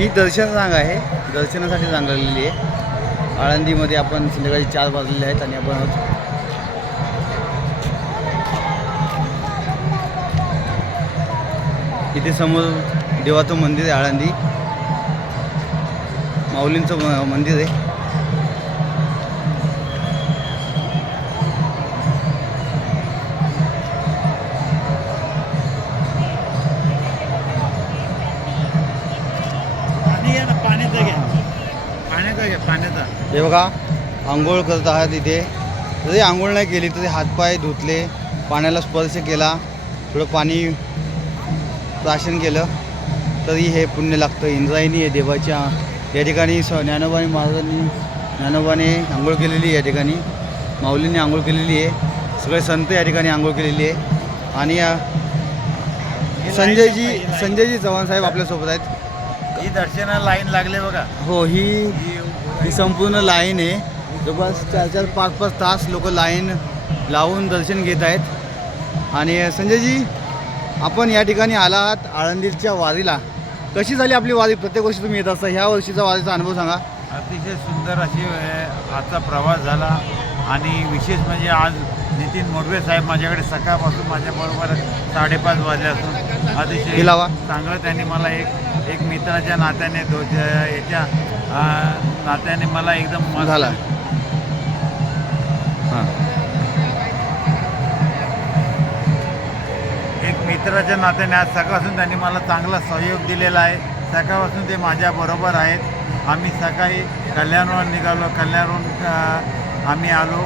ही दर्शन रांग आहे. दर्शनासाठी रांग लागलेली आहे. आळंदीमध्ये आपण संध्याकाळी चार वाजलेले आहेत आणि आपण इथे समोर देवाचं मंदिर आहे आळंदी. माऊलींचं म- मंदिर आहे. हे बघा आंघोळ करत आहात इथे. जरी आंघोळ नाही केली तरी हातपाय धुतले पाण्याला स्पर्श केला थोडं पाणी प्राशन केलं तरी हे पुण्य लागतं. इंद्रायणी आहे देवाच्या. या ठिकाणी स ज्ञानोबानी महाराजांनी ज्ञानोबाने आंघोळ केलेली आहे या ठिकाणी. माऊलींनी आंघोळ केलेली आहे. सगळे संत या ठिकाणी आंघोळ केलेली आहे. आणि संजयजी संजयजी चव्हाण साहेब आपल्यासोबत आहेत. ही दर्शनाला लाईन लागले बघा. हो ही ही संपूर्ण लाईन आहे. जवळपास चार चार पाच पाच तास लोक लाईन लावून दर्शन घेत आहेत. आणि संजयजी आपण या ठिकाणी आला आहात आळंदीच्या वारीला. कशी झाली आपली वारी? प्रत्येक वर्षी तुम्ही येत असता. ह्या वर्षीचा वारीचा अनुभव सांगा. अतिशय सुंदर अशी आजचा प्रवास झाला. आणि विशेष म्हणजे आज नितीन मोडवे साहेब माझ्याकडे सकाळपासून माझ्याबरोबर साडेपाच वाजल्यापासून अतिशय लावा. चांगलं त्यांनी मला एक एक मित्राच्या नात्याने याच्या नात्याने मला एकदम झाला. हां. एक मित्राच्या नात्याने आज सकाळपासून त्यांनी मला चांगला सहयोग दिलेला आहे. सकाळपासून ते माझ्याबरोबर आहेत. आम्ही सकाळी कल्याणवरून निघालो. कल्याणवरून आम्ही आलो.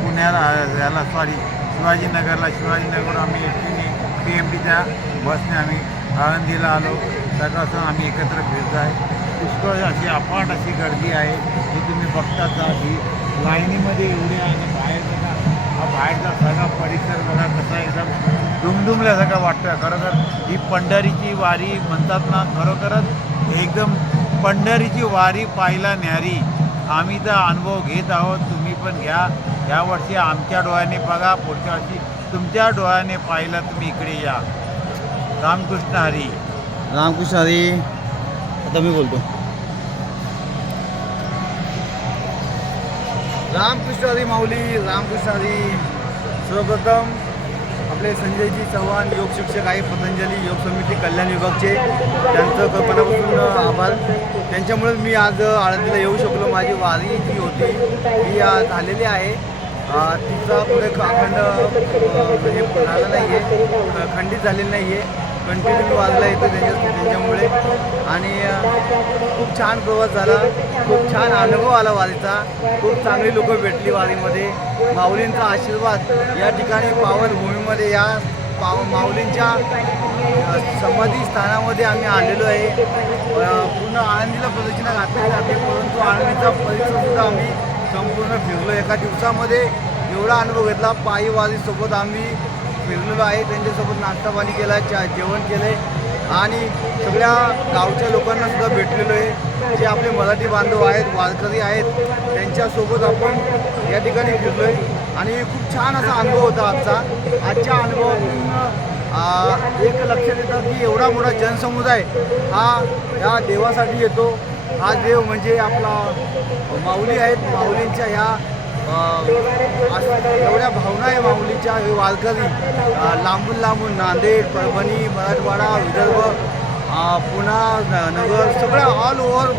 पुण्याला याला सॉरी शिवाजीनगरला. शिवाजीनगरवरून आम्ही एस टीने पी एम टीच्या बसने आम्ही आळंदीला आलो. सकाळपासून आम्ही एकत्र फिरत आहे. पुष्कळ अशी अफाट अशी गर्दी आहे जी तुम्ही बघताच आहात की लाईनीमध्ये एवढी आणि बाहेर हा बाहेरचा सगळा परिसर बघा कसा एकदम दुमदुमल्यासारखा वाटतोय. खरोखर ही पंढरीची वारी म्हणतात ना खरोखरच एकदम पंढरीची वारी पाहिला न्यारी. आम्ही तर अनुभव घेत आहोत तुम्ही पण घ्या. या वर्षी आमच्या डोळ्याने बघा पुढच्या वर्षी तुमच्या डोळ्याने पाहिलं तुम्ही इकडे या. रामकृष्ण हरी. रामकृष्ण हरी. आता मी बोलतो. रामकृष्ण हरी माऊली रामकृष्ण हरी. सर्वप्रथम आपले संजयजी चव्हाण योग शिक्षक आहे पतंजली योग समिती कल्याण विभागचे. त्यांचं कल्पनापासून आभार. त्यांच्यामुळेच मी आज आळंदीला येऊ शकलो. माझी वारी जी होती. ही झालेली आहे. तिचा पुढे अखंड हे म्हणजे झालं नाही आहे खंडित झालेलं नाही आहे कंटिन्यू वाजला येतो त्यांच्या त्यांच्यामुळे. आणि खूप छान प्रवास झाला. खूप छान अनुभव आला वारीचा. खूप चांगली लोकं भेटली वारीमध्ये. माऊलींचा आशीर्वाद या ठिकाणी पावनभूमीमध्ये या पाव माऊलींच्या समाधी स्थानामध्ये आम्ही आलेलो आहे. पूर्ण आळंदीला प्रदक्षिणा घातलेली जाते परंतु आळंदीचा परिसरसुद्धा आम्ही संपूर्ण फिरलो. एका दिवसामध्ये एवढा अनुभव घेतला. पायीवारीसोबत आम्ही फिरलेलो आहे. त्यांच्यासोबत नाश्तापाणी केला चा जेवण केलं आहे आणि सगळ्या गावच्या लोकांना सुद्धा भेटलेलो आहे. जे आपले मराठी बांधव आहेत वारकरी आहेत त्यांच्यासोबत आपण या ठिकाणी फिरलो आहे आणि खूप छान असा अनुभव होता आजचा. आजच्या अनुभवातून एक लक्षात येतं की एवढा मोठा जनसमुदाय हा या देवासाठी येतो. हा देव म्हणजे आपला माऊली आहेत. माऊलींच्या ह्या एवढ्या भावना आहे माऊलीच्या. हे वारकरी लांबून लांबून नांदेड परभणी मराठवाडा विदर्भ पुणा नगर सगळ्या ऑल ओव्हर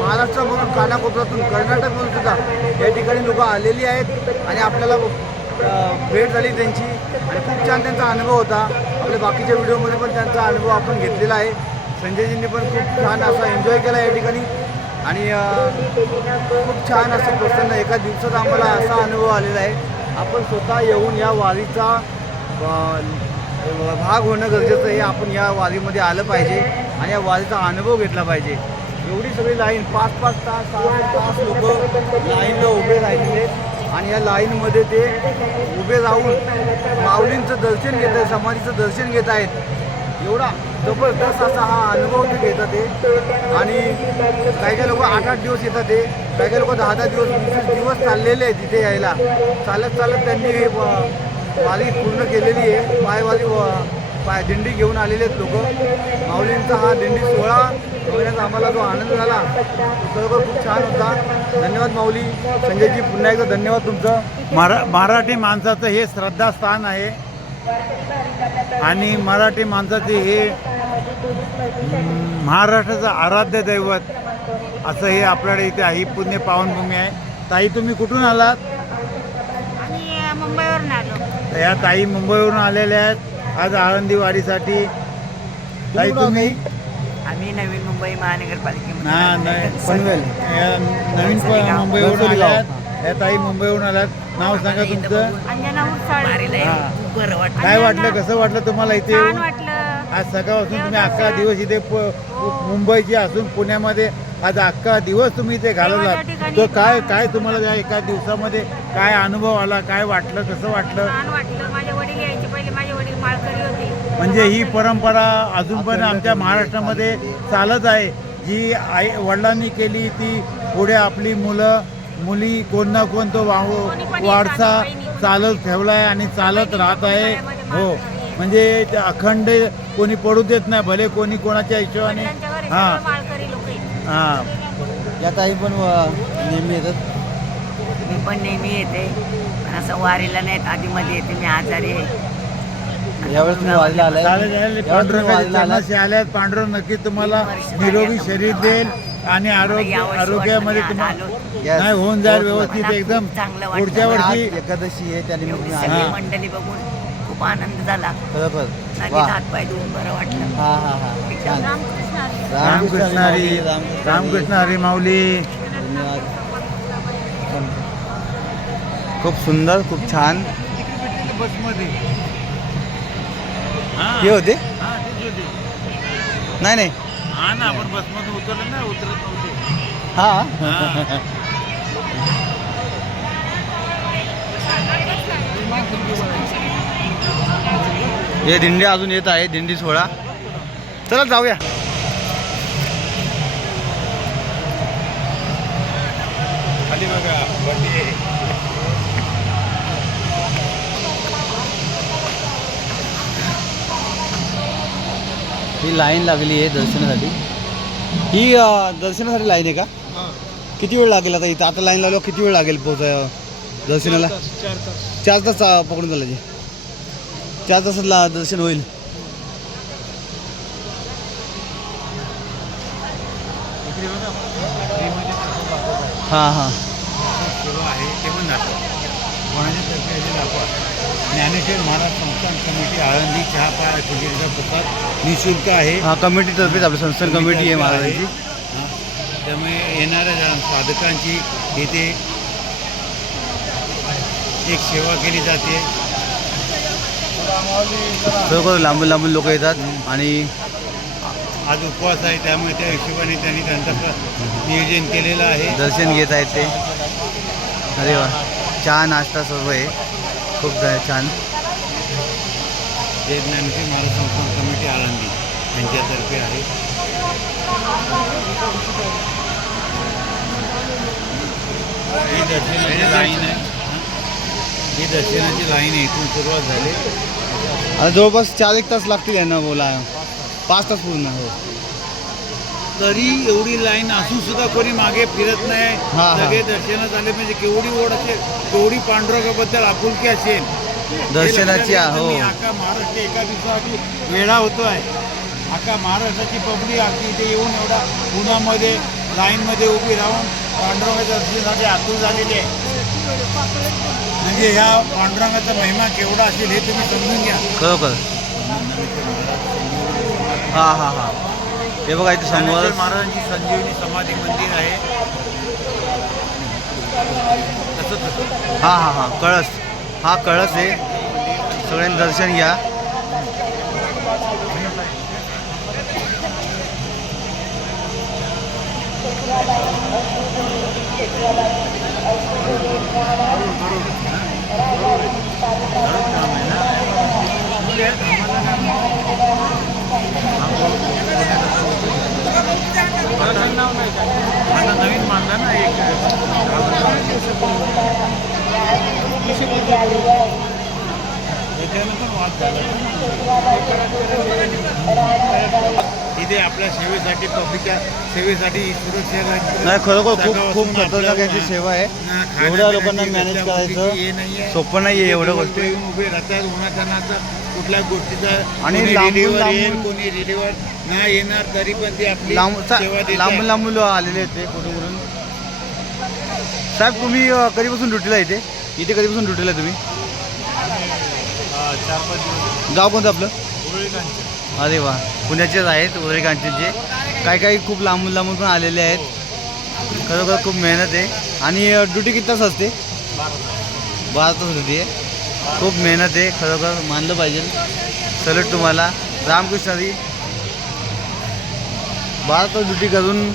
महाराष्ट्रामधून कानाकोपऱ्यातून कर्नाटकमधून सुद्धा या ठिकाणी लोकं आलेली आहेत. आणि आपल्याला भेट झाली त्यांची. आणि खूप छान त्यांचा अनुभव होता. आपल्या बाकीच्या व्हिडिओमध्ये पण त्यांचा अनुभव आपण घेतलेला आहे. संजयजींनी पण खूप छान असा एन्जॉय केला या ठिकाणी. आणि खूप छान असं प्रसन्न एका दिवसात आम्हाला असा अनुभव आलेला आहे. आपण स्वतः येऊन या वारीचा भाग होणं गरजेचं आहे. आपण या वारीमध्ये आलं पाहिजे आणि या वारीचा अनुभव घेतला पाहिजे. एवढी सगळी लाईन पाच पाच तास सहा तास लोक लाईनला उभे राहिले. आणि या लाईनमध्ये ते उभे राहून माऊलींचं दर्शन घेत आहेत समाधीचं दर्शन घेत आहेत. एवढा जबरदस्त असा हा अनुभव ते घेतात ते. आणि काही काही लोक आठ आठ दिवस येतात ते. काही काही लोक दहा दहा दिवस वीस दिवस चाललेले आहेत तिथे यायला. चालत चालत त्यांनी वाली पूर्ण केलेली आहे. पायवाली पाय दिंडी घेऊन आलेले आहेत लोक. माऊलींचा हा दिंडी सोहळा बघण्याचा आम्हाला जो आनंद झाला तो खरोखर खूप छान होता. धन्यवाद माऊली. संजयजी पुन्हा एकदा धन्यवाद तुमचं. मरा मराठी माणसाचं हे श्रद्धास्थान आहे. आणि मराठी माणसाचे हे महाराष्ट्राचं आराध्य दैवत असं हे आपल्याकडे इथे आहे पुण्य पावनभूमी आहे. ताई तुम्ही कुठून आलात? मुंबईवरून आलो. तर या ताई मुंबईवरून आलेल्या आहेत. आज आळंदी वारीसाठी ताई तुम्ही? आम्ही नवीन मुंबई महानगरपालिकेमध्ये नवीन मुंबईवरून आल्या. आहेत. या ताई मुंबईवरून आल्यात. नाव सांगा तुमचं? अंजना हा. बरं वाटलं. काय वाटलं? कसं वाटलं तुम्हाला इथे छान येऊन वाटलं. आज सकाळपासून तुम्ही अख्खा दिवस इथे प- मुंबईची असून पुण्यामध्ये आज अख्खा दिवस तुम्ही इथे ठिकाणी तो काय काय तुम्हाला या एका दिवसामध्ये काय अनुभव आला? काय वाटलं? कसं वाटलं? छान वाटलं. माझे वडील यायचे. पहिले माझे वडील माळकरी होते. म्हणजे ही परंपरा अजून पण आमच्या महाराष्ट्रामध्ये चालत आहे. जी आई वडिलांनी केली ती पुढे आपली मुलं मुली कोण ना कोण तो वा कोणी पण एक वारसा आता बहिणी. चालत ठेवला आहे आणि चालत राहत आहे. हो. म्हणजे ते अखंड कोणी पडू देत नाही भले कोणी कोणाच्या हिशोबाने हां. हां. या ताई पण नेहमी येतात? मी पण नेहमी येते. पण असं वारीला नाहीत आधीमध्ये येते. मी आजारी आहे. यावेळेस तुम्ही वाजला आलाय? चालेल चालेल. यावेळेस तुम्ही पांडुरंगाच्या वारीला आलात. चरणाशी आल्यात. पांडुरंग नक्की तुम्हाला निरोगी शरीर. देईल. आणि आरोग्य आरोग्यामध्ये तुम्हाला. नाही होऊन जाईल हो, व्यवस्थित मला एकदम. चांगलं वाटलं. पुढच्या वर्षी एकादशी आहे त्या एवढी निमित्ताने सगळी हां. मंडळी बघून खूप आनंद झाला. खरोखर नदीत वा. हातपाय धुवून बरं वाटलं. हा हा हा. छान. रामकृष्ण हरी. रामकृष्ण हरी. रामकृष्ण रामकृष्ण हरी माऊली. धन्यवाद. खूप सुंदर खूप छान. बसमध्ये? हे होते. नाही नाही. हा ना आपण बसमध्ये उतरलं ना उतरत नव्हते. हा? हे. दिंडी अजून येत आहे दिंडी सोहळा. चला जाऊया. खाली बघा बड्डे ही लाईन लागली आहे दर्शनासाठी. ही अं, दर्शनासाठी लाईन आहे का? किती वेळ लागेल आता इथं? आता लाईन लावल्यावर किती वेळ लागेल पोचाय दर्शनाला? चार तास अं, पकडून चालायचे. चार तासात ला दर्शन होईल. हां हां. ज्ञानेश्वर महाराज संस्थान कमिटी आळंदी चहा पा तिकीटचा प्रसाद निशुल्क आहे. हां कमिटीतर्फेच आपली संस्थान कमिटी आहे महाराजांची. हां. त्यामुळे येणाऱ्या साधकांची इथे एक सेवा केली जाते. खरोखर लांबून लांबून लोक येतात आणि आज उपवास आहे त्यामुळे त्या हिशोबाने त्यांनी त्यांचं प्र- नियोजन केलेलं आहे. दर्शन घेत आहेत ते. अरे वा चहा नाश्ता सर्व आहे. खूप छान. हे ज्ञानेश्वर महाराज संस्थान कमिटी आळंदी यांच्यातर्फे आहे. ही दर्शनाची लाईन आहे. ही दर्शनाची लाईन आहे इथून सुरुवात झाली. जवळपास चार एक तास लागतील यांना बोला पाच तास पूर्ण हो. तरी एवढी लाईन असून सुद्धा कोणी मागे फिरत नाही. हा, हा. सगळे दर्शनात आले म्हणजे केवढी ओढ असेल केवढी पांडुरंगाबद्दल आपुलकी असेल दर्शनाची हे लक्षात आ- घ्या हो. अख्खा महाराष्ट्र एका दिवसासाठी वेळा होतोय. अख्खा महाराष्ट्राची पब्लिक अगदी इथे येऊन एवढा उन्हामध्ये लाईनमध्ये उभी राहून पांडुरंगाच्या दर्शनासाठी आतुर झालेली आहे. म्हणजे ह्या पांडुरंगाचा महिमा केवढा असेल हे तुम्ही समजून घ्या. खरोखर. हां हां हां. हे बघा इथे समोर महाराजांची संजीवनी समाधी मंदिर आहे. हां हां हां कळस. हा कळस आहे. सगळ्यांनी दर्शन घ्या आता नवीन मानला ना एक झाला इथे आपल्या सेवेसाठी पब्लिकच्या सेवेसाठी नाही खरोखर खूप खूप खतरनाक यांची सेवा आहे. एवढ्या लोकांना मॅनेज करायचं नाहीये. सोपं नाही आहे एवढ्या लोकं गोष्टी उभे राहतात उन्हातानाचा कुठल्या गोष्टीचा आणि कोणी रिलीवर नाही येणार तरी पण ते आपली. लांबून लांबून आलेले आहेत ते कुठून साहेब तुम्ही कधीपासून ड्युटीला इथे? इथे कधीपासून ड्युटीला गाव कोणतं आपलं? अरे वा. पुण्याचेच आहेत उदरी कांचनचे काही काही खूप लांबून लांबून पण आलेले आहेत. खरोखर खूप मेहनत आहे. आणि ड्युटी किती तास असते? बारा तास ड्युटी आहे खूप मेहनत आहे. खरोखर मानलं पाहिजे. सलट तुम्हाला. रामकृष्णारी बारा तास ड्युटी करून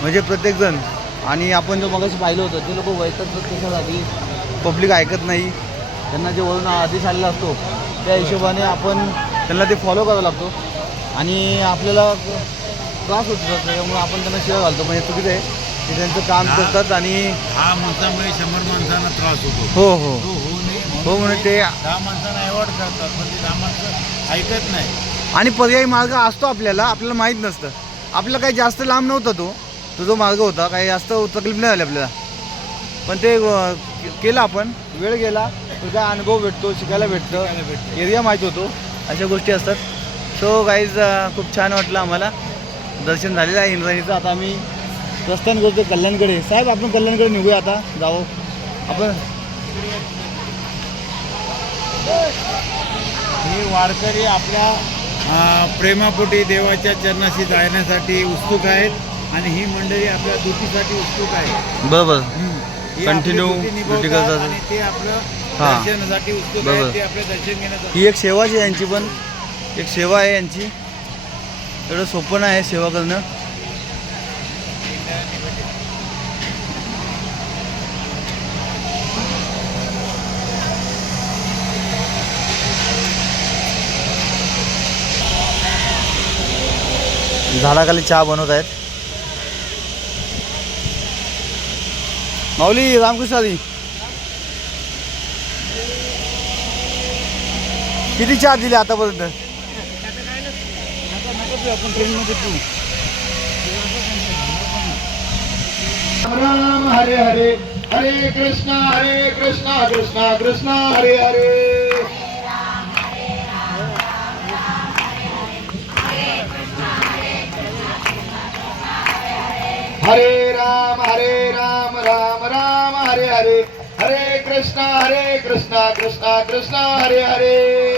म्हणजे प्रत्येकजण आणि आपण जो मगाशी पाहिलं होतं ते लोक वैतात कशासाठी पब्लिक ऐकत नाही. त्यांना जे वरून आदेश आलेला असतो त्या हिशोबाने आपण त्यांना ते फॉलो करावं लागतो. आणि आपल्याला त्रास होतो त्याच्यामुळे आपण त्यांना शिवाय घालतो. म्हणजे चुकीचं आहे. ते त्यांचं काम. करतात आणि हा माणसामुळे शंभर माणसांना त्रास होतो. हो हो. तो होऊ नये हो म्हणून ते दहा माणसांना अवॉर्ड करतात पण ते दहा माणसं ऐकत नाही. आणि पर्यायी मार्ग असतो आपल्याला आपल्याला माहीत नसतं. आपल्याला काही जास्त लांब नव्हता तो. तो जो मार्ग होता काही जास्त तकलीफ नाही झाली आपल्याला. पण ते अं, के- केलं आपण. वेळ गेला. काय अनुभव भेटतो शिकायला भेटतं. एरिया माहीत होतो. अशा गोष्टी असतात. सो गाईज खूप छान वाटलं आम्हाला. दर्शन झालेलं आहे इंद्रायणीचं आता आम्ही प्रस्थान करतो कल्याणकडे. साहेब आपण कल्याणकडे निघूया आता. जावं. आपण ही वारकरी आपल्या प्रेमापोटी देवाच्या चरणाशी जाण्यासाठी उत्सुक आहेत आणि ही मंडळी आपल्या दुटीसाठी उत्सुक आहे. बरोबर. आणि ते आपलं हा. दर्शनासाठी उत्सुक बरोबर. आहेत ते आपलं दर्शन घेण्यासाठी ही एक सेवाच आहे यांची पण एक सेवा आहे यांची. एवढं सोपं नाही आहे सेवा करणं. झाडाखाली चहा बनवत आहेत. माऊली रामकृष्ण आधी किती चार्ज दिले आतापर्यंत? आपण राम हरे हरे. हरे कृष्णा हरे कृष्णा कृष्णा कृष्णा हरे हरे. हरे राम हरे राम राम राम हरे हरे. हरे कृष्णा हरे कृष्णा कृष्णा कृष्णा हरे हरे.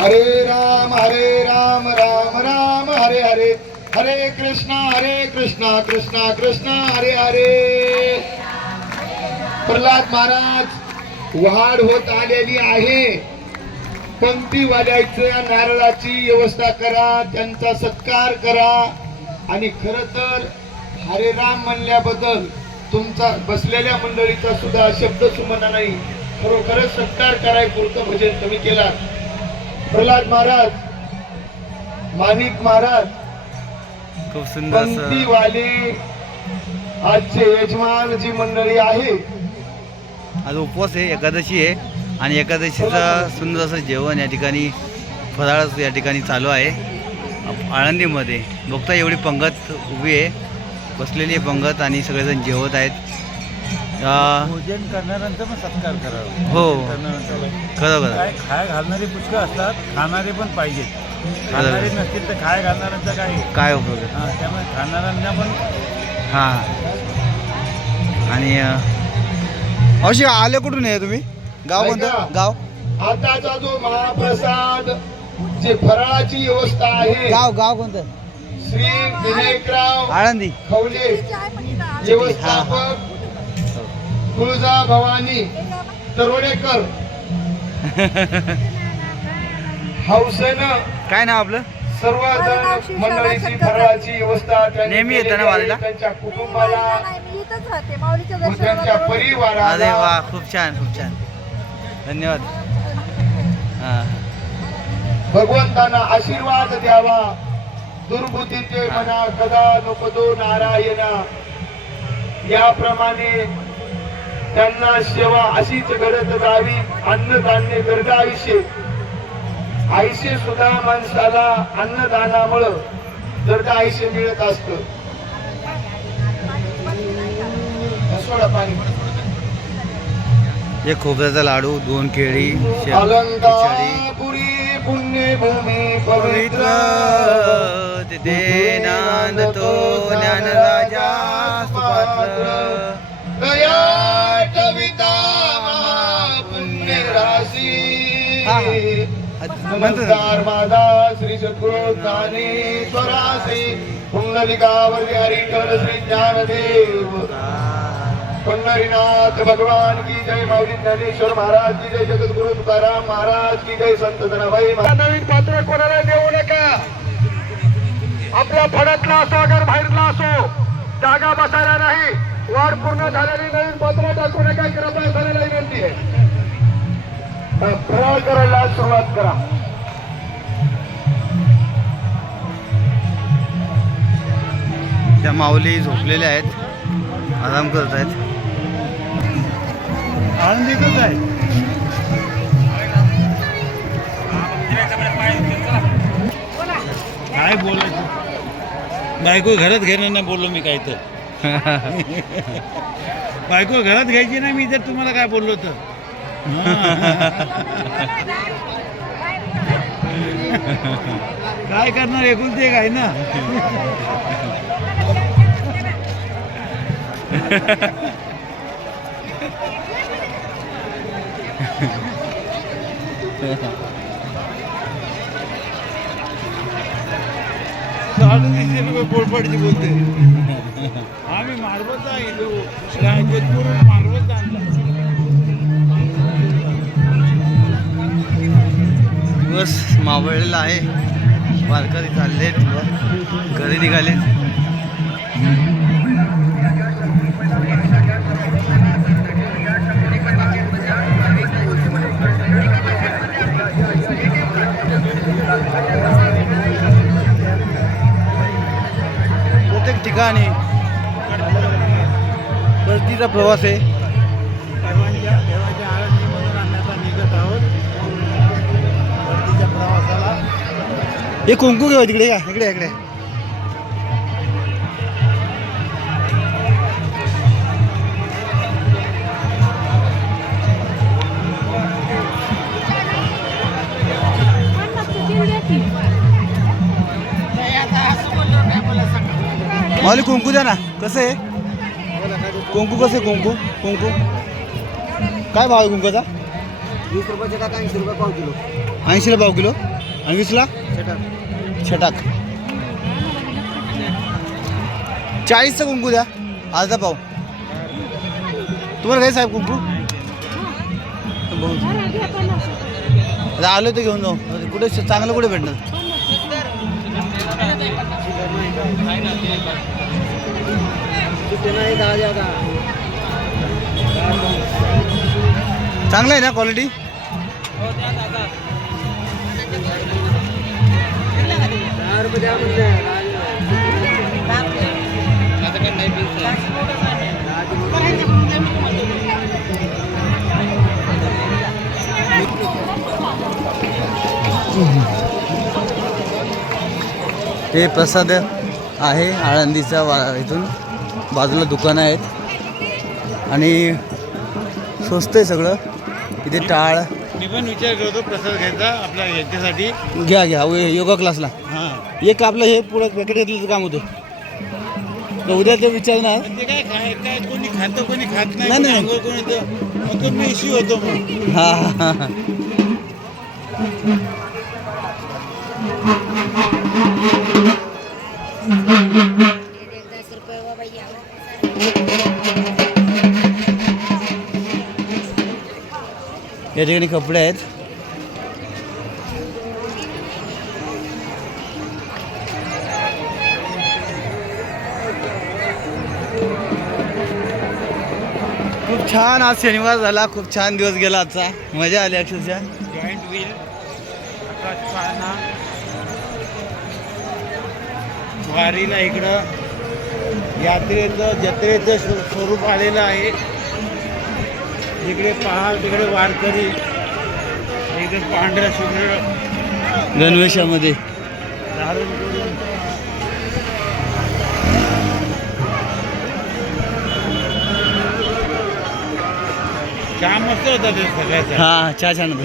हरे राम हरे राम राम राम हरे हरे. हरे कृष्णा हरे कृष्णा कृष्णा कृष्णा हरे हरे. प्रल्हाद महाराज वाढ होत आलेली आहे. पंक्ती वाजायच्या नारळाची व्यवस्था करा त्यांचा सत्कार करा. आणि खर तर हरे राम म्हणल्याबद्दल तुमचा बसलेल्या मंडळीचा सुद्धा शब्द सुमना नाही. खरोखरच सत्कार कराय पुरतं भजन तुम्ही केला प्रल्हाद महाराज माणिक महाराज पंक्तीवाले आजचे यजमान जी मंडळी आहे. आज उपवास आहे एकादशी आहे आणि एकादशीचं सुंदर असं जेवण या ठिकाणी फराळ या ठिकाणी चालू आहे. आळंदीमध्ये. बघता एवढी पंगत उभी आहे. बसलेली आहे पंगत आणि सगळेजण जेवत आहेत. भोजन करणाऱ्यांचा पण सत्कार करावा. हो. खरं खरं. काय खाय घालणारे पुष्कळ असतात खाणारे पण पाहिजेत खाणारे नसतील तर खाय घालणाऱ्यांचा काय काय उपयोग आहे? हा, त्यामुळे खाणाऱ्यांना पण हां. आणि अशी आले कुठून आहे तुम्ही? गाव कोणतं. गाव? आताचा जो महाप्रसाद जे फराळाची व्यवस्था आहे. गाव गाव कोणतं? श्री विनायकराव आळंदी. खवले. व्यवस्थापक तुळजा भवानी तरोडेकर. हौसेनं काय नाव आपलं? सर्वजण मंडळीची फराळाची व्यवस्था त्यांनी नेहमी येतं ना केलेली आहे. वारीला? त्यांच्या कुटुंबाला. व त्यांच्या अरे परिवाराला. वा खूप छान खूप छान. धन्यवाद. हां. भगवंतांना आशीर्वाद द्यावा. दुर्बुद्धीचे मना कदा नकोदो नारायणा. याप्रमाणे त्यांना सेवा अशीच घडत जावी अन्नधान्य गरजाविषयी आयुष्य. सुद्धा माणसाला अन्नदानामुळं गरजा आयुष्य मिळत असत. सोडा पाणी. एक खोबऱ्याचा लाडू दोन केळी अलंकापुरी पुण्यभूमी पवित्र. तिथे नांदतो ज्ञानराजा सुपात्र. कविता. नमस्कार श्री सद्गुरु ज्ञानेश्वरा श्री पुंडलिकावर हरिठर श्री ज्ञानदेव. पंढरीनाथ भगवान की जय माऊली ज्ञानेश्वर महाराज की जय जगद्गुरु तुकाराम महाराज की जय संत जनाबाई नवीन पात्र कोणाला देऊ नका? आपल्या फडातला असो अगर बाहेरला असो जागा बसायला नाही. वाढ पूर्ण झालेली नवीन पात्र टाकू नका कृपया झालेला विनंती आहे. हा, फराळ करायला सुरुवात करा. त्या माऊली झोपलेल्या आहेत. आराम करत आहेत. आनंदीतच आहे? काय बोलायचं? बायको घरात घेणार नाही बोललो मी काय तर. बायको घरात घ्यायची नाही मी जर तुम्हाला काय बोललो तर. काय करणार एकूण एक काय ना? साडे रुपये बोलते आम्ही मारवत गेलो राजपूर मारवत दिवस मावळलेला आहे. वारकरी चालले घरी निघाले. प्रत्येक ठिकाणी परतीचा प्रवास आहे. देवांच्या देवाच्या आराधनेमधून आम्ही आता निघत आहोत. परतीच्या प्रवासाला. हे कुंकू घेऊ तिकडे या. इकडे इकडे. माऊली कुंकू द्या ना. कसं आहे? कुंकू कसं कुंकू? कुंकू? काय भाव आहे कुंकूचा? वीस रुपयाचे टाका ऐंशी रुपये पाव किलो. ऐंशीला पाव किलो. आणि वीसला? छटाक. चाळीसचा कुंकू द्या. अर्धा पाव. तुम्हाला काय साहेब कुंकू? आलो तर घेऊन जाऊ. कुठे चांगलं कुठे भेटणार? चांगलं आहे ना क्वालिटी हे प्रसाद आहे आळंदीचा वा इथून. बाजूला दुकानं आहेत. आणि स्वस्त आहे सगळं. इथे टाळ. मी पण विचार करतो प्रसाद घ्यायचा आपल्या याच्यासाठी घ्या घ्या. वे- योगा क्लासला. हां. एक आपलं हे पुढं पॅकेट घेतलं काम होतं. तर उद्या ते विचारणार. पण ते काय काय काय कोणी खातं कोणी खात नाही. नाही, कोणी नाही. अंघोळ कोणी येतं मग तो मी इश्यू होतो मग हा हा हा. भैया या ठिकाणी कपडे आहेत. खूप छान आज शनिवार झाला. खूप छान दिवस गेला आजचा. मजा आली अक्षरशः. जॉईंट व्हील आकाश वारीला इकडं. यात्रेचं जत्रेचं स्व- स्वरूप आलेलं आहे. इकडे पहाड तिकडे वारकरी इकडे पांढऱ्या शुभ्र गणवेशामध्ये. धारण करून मस्त होतं ते सगळ्याचं. हा चहा छान होतं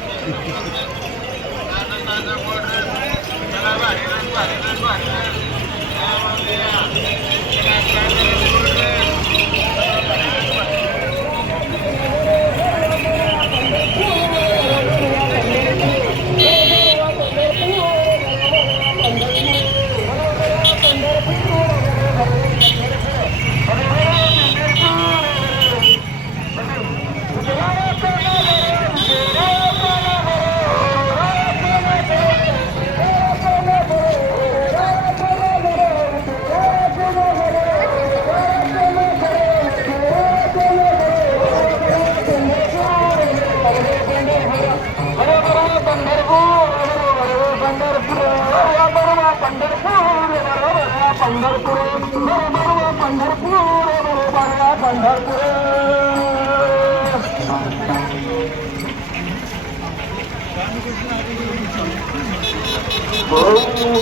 Oh,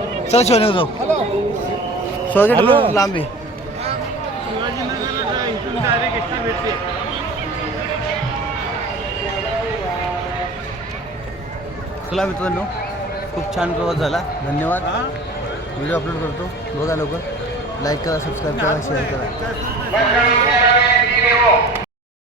चल शिवाजीनगर जाऊ. शिवाजीनगर लांब चला मित्रांनो खूप छान प्रवास झाला. धन्यवाद. व्हिडिओ अपलोड करतो. बघा लवकर. लाईक करा सबस्क्राईब करा शेअर करा.